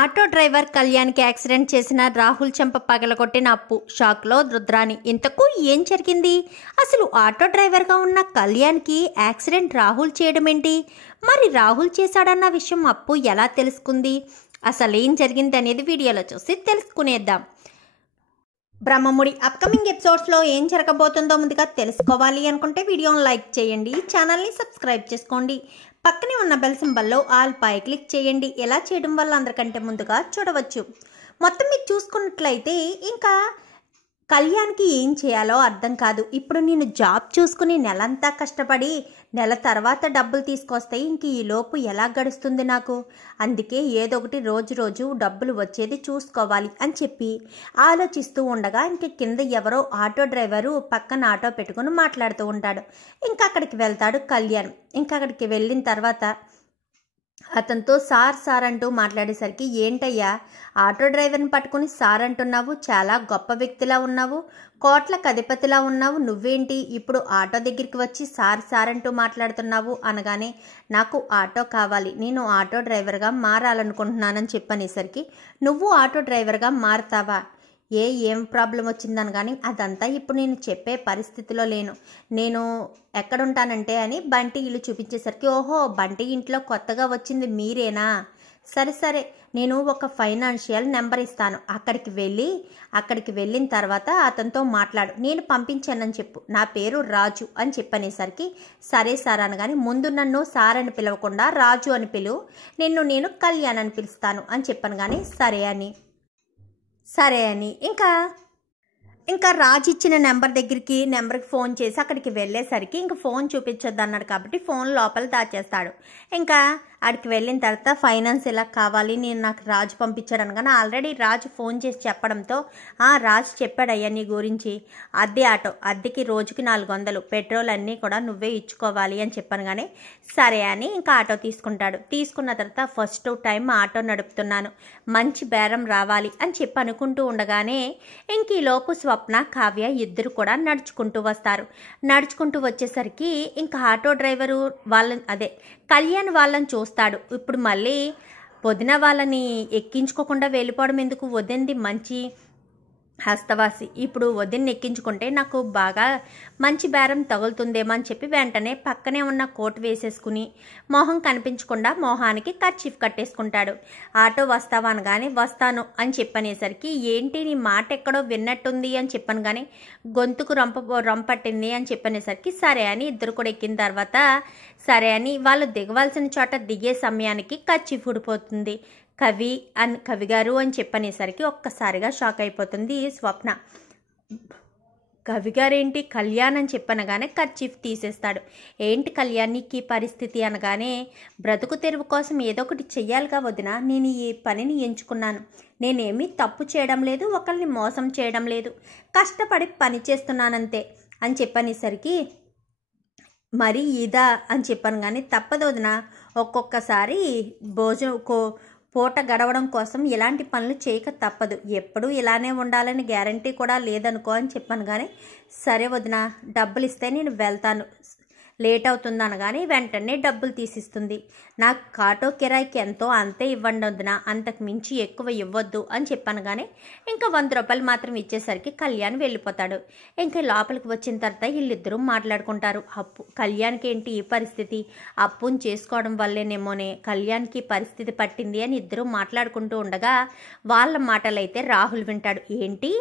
Auto driver కళ్యాణ్కి accident చేసిన రాహుల్ చెంప పగలగొట్టిన అప్పు షాక్లో రుద్రాణి. ఇంతకు ఏం జరిగింది? అసలు ఆటో డ్రైవర్గా ఉన్న కళ్యాణ్కి యాక్సిడెంట్ రాహుల్ చేయడం ఏంటి? మరి రాహుల్ చేశాడన్న విషయం అప్పు ఎలా తెలుసుకుంది? అసలు ఏం జరిగింది అనేది వీడియోలో చూసి తెలుసుకునేద్దాం. బ్రహ్మముడి అప్కమింగ్ ఎపిసోడ్స్లో ఏం జరగబోతుందో ముందుగా తెలుసుకోవాలి అనుకుంటే వీడియోని లైక్ చేయండి, ఛానల్ని సబ్స్క్రైబ్ చేసుకోండి, పక్కనే ఉన్న బెల్ సింబల్లో ఆల్ పై క్లిక్ చేయండి. ఎలా చేయడం వల్ల అందరికంటే ముందుగా చూడవచ్చు. మొత్తం మీరు చూసుకున్నట్లయితే ఇంకా కళ్యాణ్కి ఏం చేయాలో అర్థం కాదు. ఇప్పుడు నేను జాబ్ చూసుకుని నెలంతా కష్టపడి నెల తర్వాత డబ్బులు తీసుకొస్తే ఇంక ఈ లోపు ఎలా గడుస్తుంది నాకు? అందుకే ఏదో ఒకటి రోజు డబ్బులు వచ్చేది చూసుకోవాలి అని చెప్పి ఆలోచిస్తూ ఉండగా ఇంక కింద ఎవరో ఆటో డ్రైవరు పక్కన ఆటో పెట్టుకుని మాట్లాడుతూ ఉంటాడు. ఇంకా అక్కడికి వెళ్తాడు కళ్యాణ్. ఇంకా అక్కడికి వెళ్ళిన తర్వాత అతనితో సార్ అంటూ మాట్లాడేసరికి, ఏంటయ్యా ఆటో డ్రైవర్ని పట్టుకుని సార్ అంటున్నావు? చాలా గొప్ప వ్యక్తిలా ఉన్నావు, కోట్లకు అధిపతిలా ఉన్నావు, నువ్వేంటి ఇప్పుడు ఆటో దగ్గరికి వచ్చి సార్ అంటూ మాట్లాడుతున్నావు అనగానే, నాకు ఆటో కావాలి, నేను ఆటో డ్రైవర్గా మారాలనుకుంటున్నానని చెప్పనేసరికి, నువ్వు ఆటో డ్రైవర్గా మారుతావా? ఏం ప్రాబ్లం వచ్చిందని కానీ అదంతా ఇప్పుడు నేను చెప్పే పరిస్థితిలో లేను. నేను ఎక్కడుంటానంటే అని బంటి ఇల్లు చూపించేసరికి, ఓహో బంటి ఇంట్లో కొత్తగా వచ్చింది మీరేనా? సరే నేను ఒక ఫైనాన్షియల్ నెంబర్ ఇస్తాను, అక్కడికి వెళ్ళిన తర్వాత అతనితో మాట్లాడు, నేను పంపించానని చెప్పు, నా పేరు రాజు అని చెప్పనేసరికి, సరే సార్ అనగానే, ముందు నన్ను సార్ అని పిలవకుండా రాజు అని పిలువు, నేను కళ్యాణ్ అని పిలుస్తాను అని చెప్పాను. కానీ సరే అని ఇంకా రాజు ఇచ్చిన నెంబర్కి ఫోన్ చేసి అక్కడికి వెళ్ళేసరికి ఇంకా ఫోన్ చూపించొద్దు అన్నాడు కాబట్టి ఫోన్ లోపల దాచేస్తాడు. ఇంకా అక్కడికి వెళ్ళిన తర్వాత ఫైనాన్స్ ఎలా కావాలి, నాకు రాజు పంపించాడు అనగానే ఆల్రెడీ రాజు ఫోన్ చేసి చెప్పడంతో, రాజు చెప్పాడయ్యా నీ గురించి, అద్దెకి రోజుకి 400, పెట్రోల్ అన్నీ కూడా నువ్వే ఇచ్చుకోవాలి అని చెప్పాను. కానీ సరే అని ఇంకా ఆటో తీసుకుంటాడు. తీసుకున్న తర్వాత ఫస్ట్ టైం ఆటో నడుపుతున్నాను, మంచి బేరం రావాలి అని చెప్పి అనుకుంటూ ఉండగానే ఇంక ఈ లోపు స్వప్న, కావ్య ఇద్దరు కూడా నడుచుకుంటూ వస్తారు. నడుచుకుంటూ వచ్చేసరికి ఇంకా ఆటో డ్రైవరు కళ్యాణ్ వాళ్ళని చూస్తాడు. ఇప్పుడు మళ్ళీ వదిన వాళ్ళని ఎక్కించుకోకుండా వెళ్ళిపోవడం ఎందుకు? వదింది మంచి హస్తవాసి, ఇప్పుడు వదిన్ని ఎక్కించుకుంటే నాకు బాగా మంచి బేరం తగులుతుందేమో అని చెప్పి వెంటనే పక్కనే ఉన్న కోట్ వేసేసుకుని మొహం కనిపించకుండా మొహానికి కర్చీఫ్ కట్టేసుకుంటాడు. ఆటో వస్తావా అనగానే వస్తాను అని చెప్పనేసరికి, ఏంటి నీ మాట ఎక్కడో విన్నట్టుంది అని చెప్పాను. కానీ గొంతుకు రొంపట్టింది అని చెప్పనేసరికి సరే అని ఇద్దరు కూడా ఎక్కిన తర్వాత సరే అని వాళ్ళు దిగవలసిన చోట దిగే సమయానికి కర్చీఫ్ ఊడిపోతుంది. కవి గారు అని చెప్పనేసరికి ఒక్కసారిగా షాక్ అయిపోతుంది స్వప్న. కవి గారేంటి కళ్యాణ్ అని చెప్పనగానే కర్చీఫ్ తీసేస్తాడు. ఏంటి కళ్యాణ్ నీకు ఈ పరిస్థితి అనగానే, బ్రతుకు తెరువు కోసం ఏదో ఒకటి చెయ్యాలిగా వదిన, నేను ఈ పనిని ఎంచుకున్నాను, నేనేమీ తప్పు చేయడం లేదు, ఒకరిని మోసం చేయడం లేదు, కష్టపడి పని చేస్తున్నానంతే అని చెప్పనేసరికి, మరి ఇదా అని చెప్పాను. కానీ తప్పదు వదిన, ఒక్కొక్కసారి పూట గడవడం కోసం ఇలాంటి పనులు చేయక తప్పదు, ఎప్పుడూ ఇలానే ఉండాలని గ్యారంటీ కూడా లేదనుకో అని చెప్పాను. కానీ సరే వదిన, డబ్బులు ఇస్తే నేను వెళ్తాను, లేట్ అవుతుంది అనగానే వెంటనే డబ్బులు తీసిస్తుంది. నాకు ఆటో కిరాయికి ఎంతో అంతే ఇవ్వండి వదిన, అంతకు మించి ఎక్కువ ఇవ్వద్దు అని చెప్పాను. కానీ ఇంకా 100 రూపాయలు మాత్రం ఇచ్చేసరికి కళ్యాణ్ వెళ్ళిపోతాడు. ఇంకా లోపలికి వచ్చిన తర్వాత వీళ్ళిద్దరూ మాట్లాడుకుంటారు. కళ్యాణ్కి ఏంటి ఈ పరిస్థితి, అప్పుని చేసుకోవడం వల్లేనేమోనే కళ్యాణ్కి పరిస్థితి పట్టింది అని ఇద్దరూ మాట్లాడుకుంటూ ఉండగా వాళ్ళ మాటలైతే రాహుల్ వింటాడు. ఏంటి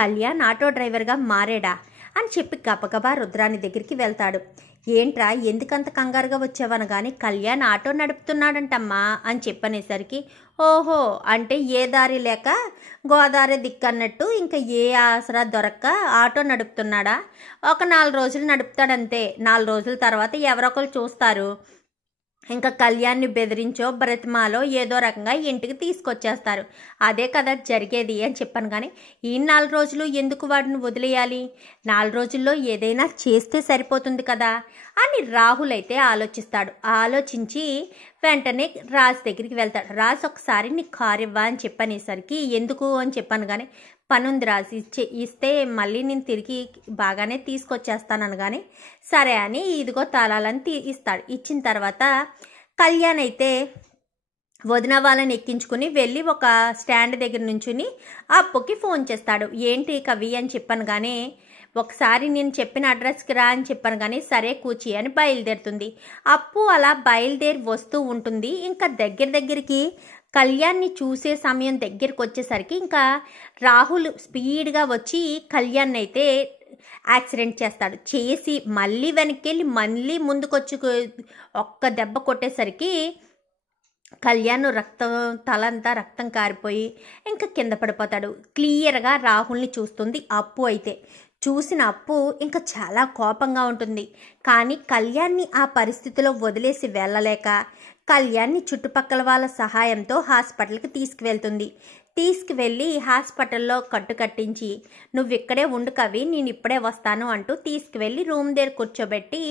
కళ్యాణ్ ఆటో డ్రైవర్గా మారాడా అని చెప్పి గబగబా రుద్రాణి దగ్గరికి వెళ్తాడు. ఏంట్రా ఎందుకంత కంగారుగా వచ్చావనగాని, కళ్యాణ్ ఆటో నడుపుతున్నాడంటమ్మా అని చెప్పనేసరికి, ఓహో అంటే ఏ దారి లేక గోదావరి దిక్కన్నట్టు ఇంకా ఏ ఆసరా దొరక్క ఆటో నడుపుతున్నాడా? ఒక 4 రోజులు నడుపుతాడంతే, 4 రోజుల తర్వాత ఎవరొకరు చూస్తారు, ఇంకా కళ్యాణ్ని బెదిరించో బ్రతిమాలో ఏదో రకంగా ఇంటికి తీసుకొచ్చేస్తారు, అదే కదా జరిగేది అని చెప్పాను. కానీ ఈ 4 రోజులు ఎందుకు వాడిని వదిలేయాలి, 4 రోజుల్లో ఏదైనా చేస్తే సరిపోతుంది కదా అని రాహుల్ అయితే ఆలోచిస్తాడు. ఆలోచించి వెంటనే రాజ్ దగ్గరికి వెళ్తాడు. రాజ్ ఒకసారి నీ కారు ఇవ్వా అని చెప్పనేసరికి, ఎందుకు అని చెప్పాను. కానీ పనుంది రాజ్, ఇస్తే మళ్ళీ నేను తిరిగి బాగానే తీసుకొచ్చేస్తాను అనగానే సరే అని ఇదిగో తాళాలని ఇస్తాడు. ఇచ్చిన తర్వాత కళ్యాణ్ అయితే వదిన వాళ్ళని ఎక్కించుకుని వెళ్ళి ఒక స్టాండ్ దగ్గర నుంచుని అప్పుకి ఫోన్ చేస్తాడు. ఏంటి కవి అని చెప్పాను కానీ ఒకసారి నేను చెప్పిన అడ్రస్కి రా అని చెప్పాను కానీ సరే కూచి అని బయలుదేరుతుంది. అప్పు అలా బయలుదేరి వస్తూ ఉంటుంది. ఇంకా దగ్గరికి కళ్యాణ్ని చూసే సమయం దగ్గరికి వచ్చేసరికి ఇంకా రాహుల్ స్పీడ్గా వచ్చి కళ్యాణ్ అయితే యాక్సిడెంట్ చేస్తాడు. చేసి మళ్ళీ వెనక్కి వెళ్ళి మళ్ళీ ముందుకొచ్చి ఒక్క దెబ్బ కొట్టేసరికి కళ్యాణ్ రక్తం తలంతా రక్తం కారిపోయి ఇంకా కింద పడిపోతాడు. క్లియర్గా రాహుల్ని చూస్తుంది అప్పు. అయితే చూసిన అప్పు ఇంకా చాలా కోపంగా ఉంటుంది. కానీ కళ్యాణ్ని ఆ పరిస్థితిలో వదిలేసి వెళ్ళలేక కళ్యాణ్ని చుట్టుపక్కల వాళ్ళ సహాయంతో హాస్పిటల్కి తీసుకువెళ్ళి హాస్పిటల్లో కట్టించి నువ్వు ఇక్కడే ఉండు కవి, నేను ఇప్పుడే వస్తాను అంటూ తీసుకువెళ్ళి రూమ్ దగ్గర కూర్చోబెట్టి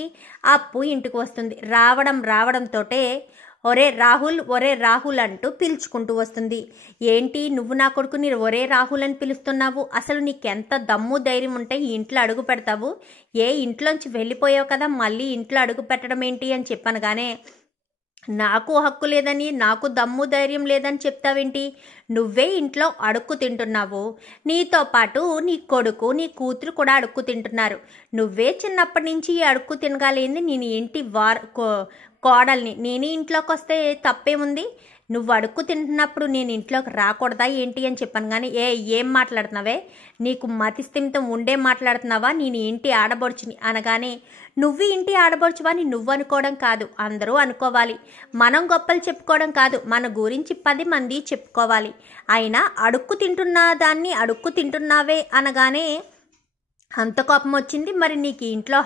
అప్పు ఇంటికి వస్తుంది. రావడంతోటే ఒరే రాహుల్ అంటూ పిలుచుకుంటూ వస్తుంది. ఏంటి నువ్వు నా కొడుకుని ఒరే రాహుల్ అని పిలుస్తున్నావు? అసలు నీకెంత దమ్ము ధైర్యం ఉంటే ఈ ఇంట్లో అడుగు పెడతావు? ఇంట్లోంచి వెళ్ళిపోయావు కదా, మళ్ళీ ఇంట్లో అడుగు పెట్టడం ఏంటి అని చెప్పాను. కానీ నాకు హక్కు లేదని, నాకు దమ్ము ధైర్యం లేదని చెప్తావేంటి? నువ్వే ఇంట్లో అడుక్కు తింటున్నావు. నీతో పాటు నీ కొడుకు నీ కూతురు కూడా అడుక్కు తింటున్నారు. నువ్వే చిన్నప్పటి నుంచి అడుక్కు తినగాలేంది. నేను ఇంటి కోడల్ని, నేనే ఇంట్లోకి వస్తే తప్పేముంది? నువ్వు అడుక్కు తింటున్నప్పుడు నేను ఇంట్లోకి రాకూడదా ఏంటి అని చెప్పాను. కానీ ఏం మాట్లాడుతున్నావే, నీకు మతిస్థిమితం ఉండే మాట్లాడుతున్నావా? నేను ఇంటి ఆడబడుచుని అనగానే నువ్వు ఇంటి ఆడబడుచువని నువ్వు అనుకోవడం కాదు, అందరూ అనుకోవాలి. మనం గొప్పలు చెప్పుకోవడం కాదు, మన గురించి 10 మంది చెప్పుకోవాలి. అయినా అడుక్కు తింటున్నావే అనగానే అంత కోపం వచ్చింది. మరి నీకు ఇంట్లో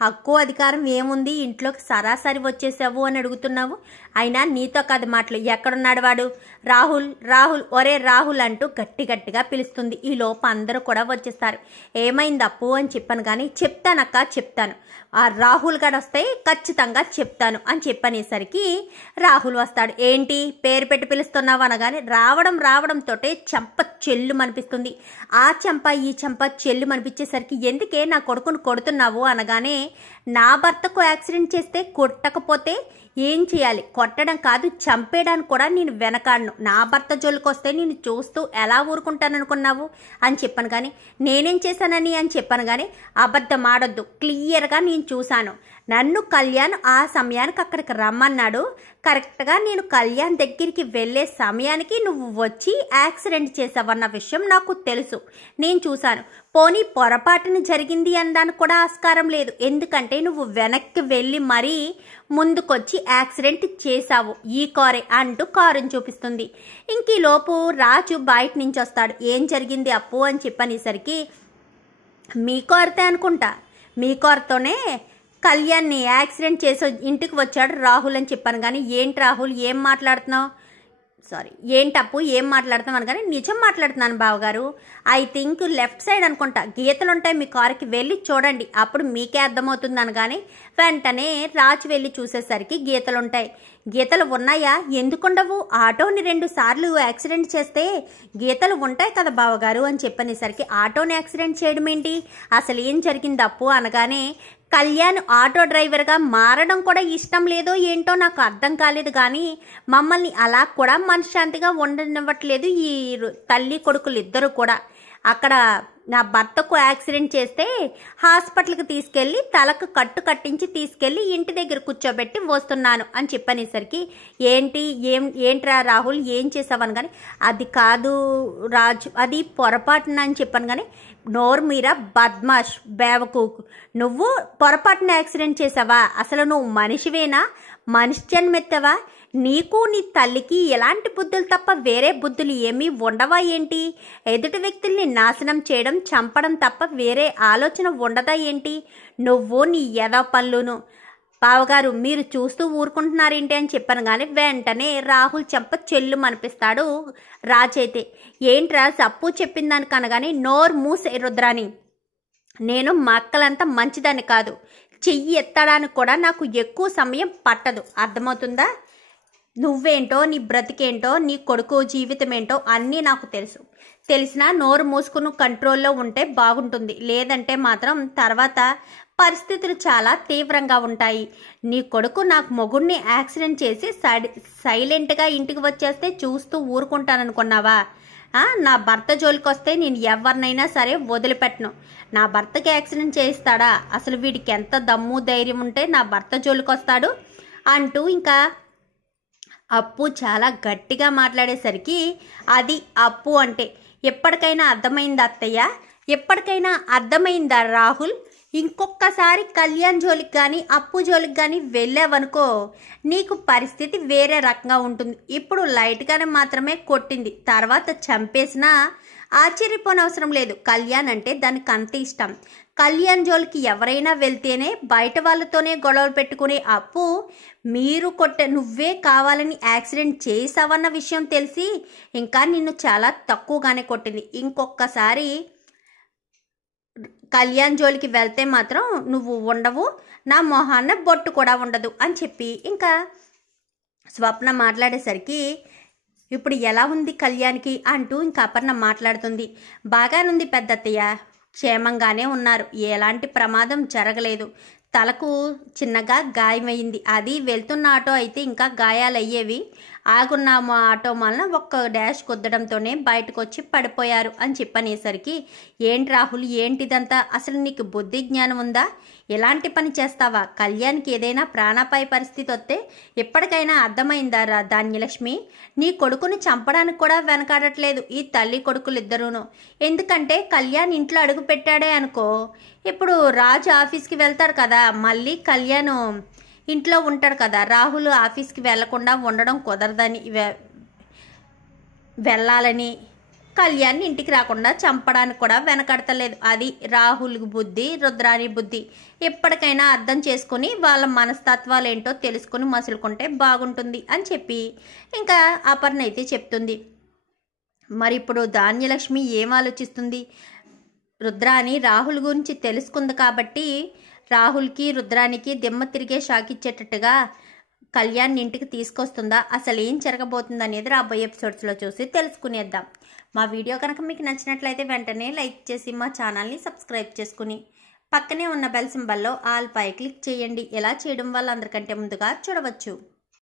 హక్కు అధికారం ఏముంది? ఇంట్లోకి సరాసరి వచ్చేసావు అని అడుగుతున్నావు. అయినా నీతో కాదు మాటలు. ఎక్కడున్నాడు వాడు? రాహుల్ ఒరే రాహుల్ అంటూ గట్టిగా పిలుస్తుంది. ఈ లోపు అందరూ కూడా వచ్చేస్తారు. ఏమైంది అప్పు అని చెప్పాను. కానీ చెప్తాను, ఆ రాహుల్ గడు వస్తే ఖచ్చితంగా చెప్తాను అని చెప్పనేసరికి రాహుల్ వస్తాడు. ఏంటి పేరు పెట్టి పిలుస్తున్నావు అనగానే రావడంతో చెంప చెల్లు మనిపిస్తుంది. ఆ చెంప ఈ చెంప చెల్లు మనిపించేసరికి ఎందుకే నా కొడుకును కొడుతున్నావు అనగానే నా భర్తకు యాక్సిడెంట్ చేస్తే కొట్టకపోతే ఏం చేయాలి? కొట్టడం కాదు, చంపేయడానికి కూడా నేను వెనకాడను. నా భర్త జోలికి వస్తే నేను చూస్తూ ఎలా ఊరుకుంటాననుకున్నావు అని చెప్పాను. కానీ నేనేం చేశానని అని చెప్పాను. కానీ అబద్ధం ఆడొద్దు, క్లియర్గా నేను చూశాను. నన్ను కళ్యాణ్ ఆ సమయానికి అక్కడికి రమ్మన్నాడు. కరెక్ట్గా నేను కళ్యాణ్ దగ్గరికి వెళ్ళే సమయానికి నువ్వు వచ్చి యాక్సిడెంట్ చేసావన్న విషయం నాకు తెలుసు, నేను చూశాను. పోనీ పొరపాటున జరిగింది అనడానికి కూడా ఆస్కారం లేదు. ఎందుకంటే నువ్వు వెనక్కి వెళ్ళి మరీ ముందుకొచ్చి యాక్సిడెంట్ చేశావు. ఈ కారే అంటూ కారుని చూపిస్తుంది. ఇంకీలోపు రాజు బయట నుంచి వస్తాడు. ఏం జరిగింది అప్పు అని చెప్పనేసరికి మీ కారుతే అనుకుంటా, మీ కారుతోనే కళ్యాణ్ని యాక్సిడెంట్ చేసి ఇంటికి వచ్చాడు రాహుల్ అని చెప్పాను. కానీ ఏంటి రాహుల్ ఏం మాట్లాడుతున్నావు? ఏంటప్పు ఏం మాట్లాడుతున్నావు అనగానే నిజం మాట్లాడుతున్నాను బావగారు. ఐ థింక్ లెఫ్ట్ సైడ్ అనుకుంటా గీతలు ఉంటాయి, మీ కారుకి వెళ్ళి చూడండి, అప్పుడు మీకే అర్థమవుతుంది అనగానే వెంటనే రాజు వెళ్ళి చూసేసరికి గీతలు ఉంటాయి. గీతలు ఉన్నాయా? ఎందుకుండవు? ఆటోని 2 సార్లు యాక్సిడెంట్ చేస్తే గీతలు ఉంటాయి కదా బావగారు అని చెప్పనేసరికి ఆటోని యాక్సిడెంట్ చేయడం ఏంటి? అసలు ఏం జరిగింది అప్పు అనగానే కళ్యాణ్ ఆటో డ్రైవర్గా మారడం కూడా ఇష్టం లేదో ఏంటో నాకు అర్థం కాలేదు. కానీ మమ్మల్ని అలా కూడా మనశ్శాంతిగా ఉండనివ్వట్లేదు ఈ తల్లి కొడుకులు ఇద్దరు కూడా. అక్కడ నా భర్తకు యాక్సిడెంట్ చేస్తే హాస్పిటల్కి తీసుకెళ్ళి తలకు కట్టించి తీసుకెళ్ళి ఇంటి దగ్గర కూర్చోబెట్టి వస్తున్నాను అని చెప్పనేసరికి ఏంట్రా రాహుల్ ఏం చేసావని. కానీ అది కాదు రాజు, అది పొరపాటున అని చెప్పాను. కానీ నోరు మీరా బద్మాష్ బేవకూకు, నువ్వు పొరపాటున యాక్సిడెంట్ చేసావా? అసలు నువ్వు మనిషివేనా? మనిషి జన్మెత్తవా? నీకు నీ తల్లికి ఎలాంటి బుద్ధులు తప్ప వేరే బుద్ధులు ఏమీ ఉండవా ఏంటి? ఎదుటి వ్యక్తుల్ని నాశనం చేయడం, చంపడం తప్ప వేరే ఆలోచన ఉండదా ఏంటి? నువ్వు నీ ఎదో పనులును. బావగారు మీరు చూస్తూ ఊరుకుంటున్నారేంటి అని చెప్పాను. కానీ వెంటనే రాహుల్ చెంప చెల్లు మనిపిస్తాడు రాజు. అయితే ఏంట్రా అప్పు చెప్పిన దానికి అనగానే నోరు మూసే రుద్రాని, నేను మా అక్కలంతా మంచిదాన్ని కాదు, చెయ్యి ఎత్తడానికి కూడా నాకు ఎక్కువ సమయం పట్టదు, అర్థమవుతుందా? నువ్వేంటో నీ బ్రతికేంటో నీ కొడుకు జీవితం ఏంటో అన్నీ నాకు తెలిసినా నోరు మూసుకుని కంట్రోల్లో ఉంటే బాగుంటుంది. లేదంటే మాత్రం తర్వాత పరిస్థితులు చాలా తీవ్రంగా ఉంటాయి. నీ కొడుకు నాకు మొగుడిని యాక్సిడెంట్ చేసి సైలెంట్గా ఇంటికి వచ్చేస్తే చూస్తూ ఊరుకుంటాననుకున్నావా? నా భర్త జోలికి వస్తే నేను ఎవరినైనా సరే వదిలిపెట్టను. నా భర్తకి యాక్సిడెంట్ చేయిస్తాడా? అసలు వీడికి ఎంత దమ్ము ధైర్యం ఉంటే నా భర్త జోలికి వస్తాడు అంటూ ఇంకా అప్పు చాలా గట్టిగా మాట్లాడేసరికి అది అప్పు అంటే ఎప్పటికైనా అర్థమైందా అత్తయ్య? ఎప్పటికైనా అర్థమైందా రాహుల్? ఇంకొకసారి కళ్యాణ్ జోలికి కానీ అప్పు జోలికి కానీ వెళ్ళావనుకో నీకు పరిస్థితి వేరే రకంగా ఉంటుంది. ఇప్పుడు లైట్గానే మాత్రమే కొట్టింది, తర్వాత చంపేసినా ఆశ్చర్యపోనవసరం లేదు. కళ్యాణ్ అంటే దానికి అంత ఇష్టం. కళ్యాణ్ జోలికి ఎవరైనా వెళ్తేనే బయట వాళ్ళతోనే గొడవలు పెట్టుకునే అప్పు మీరు నువ్వే కావాలని యాక్సిడెంట్ చేసావన్న విషయం తెలిసి ఇంకా నిన్ను చాలా తక్కువగానే కొట్టింది. ఇంకొకసారి కళ్యాణ్ జోలికి వెళ్తే మాత్రం నువ్వు ఉండవు, నా మొహాన్న బొట్టు కూడా ఉండదు అని చెప్పి ఇంకా స్వప్న మాట్లాడేసరికి ఇప్పుడు ఎలా ఉంది కళ్యాణ్కి అంటూ ఇంకా అపర్ణ మాట్లాడుతుంది. బాగానుంది పెద్దత్తయ్య, క్షేమంగానే ఉన్నారు, ఎలాంటి ప్రమాదం జరగలేదు. తలకు చిన్నగా గాయమైంది, అది వెళ్తున్న ఆటో అయితే ఇంకా గాయాలయ్యేవి. ఆగున్న ఆటో వలన ఒక్క డాష్ కుద్దడంతోనే బయటకు వచ్చి పడిపోయారు అని చెప్పనేసరికి ఏంటి రాహుల్ ఏంటిదంతా? అసలు నీకు బుద్ధి జ్ఞానం ఉందా? ఎలాంటి పని చేస్తావా? కళ్యాణ్కి ఏదైనా ప్రాణాపాయ పరిస్థితి వస్తే ఎప్పటికైనా అర్థమైందా ధాన్యలక్ష్మి? నీ కొడుకుని చంపడానికి కూడా వెనకాడట్లేదు ఈ తల్లి కొడుకులిద్దరూను. ఎందుకంటే కళ్యాణ్ ఇంట్లో అడుగు పెట్టాడే అనుకో, ఇప్పుడు రాజు ఆఫీస్కి వెళ్తారు కదా, మళ్ళీ కళ్యాణ్ ఇంట్లో ఉంటాడు కదా. రాహుల్ ఆఫీస్కి వెళ్లకుండా ఉండడం కుదరదని వెళ్ళాలని కళ్యాణ్ ఇంటికి రాకుండా చంపడానికి కూడా వెనకడతలేదు. అది రాహుల్ బుద్ధి, రుద్రాని బుద్ధి. ఎప్పటికైనా అర్థం చేసుకుని వాళ్ళ మనస్తత్వాలు ఏంటో తెలుసుకుని మసులుకుంటే బాగుంటుంది అని చెప్పి ఇంకా అపర్ణ అయితే చెప్తుంది. మరి ఇప్పుడు ధాన్యలక్ష్మి ఏం ఆలోచిస్తుంది? రుద్రాని రాహుల్ గురించి తెలుసుకుంది కాబట్టి రాహుల్కి రుద్రానికి దిమ్మ తిరిగే షాక్ ఇచ్చేటట్టుగా కళ్యాణ్ ఇంటికి తీసుకొస్తుందా? అసలు ఏం జరగబోతుంది అనేది రాబోయే ఎపిసోడ్స్లో చూసి తెలుసుకునేద్దాం. మా వీడియో కనుక మీకు నచ్చినట్లయితే వెంటనే లైక్ చేసి మా ఛానల్ని సబ్స్క్రైబ్ చేసుకుని పక్కనే ఉన్న బెల్ సింబల్లో ఆల్ పై క్లిక్ చేయండి. ఎలా చేయడం వల్ల అందరికంటే ముందుగా చూడవచ్చు.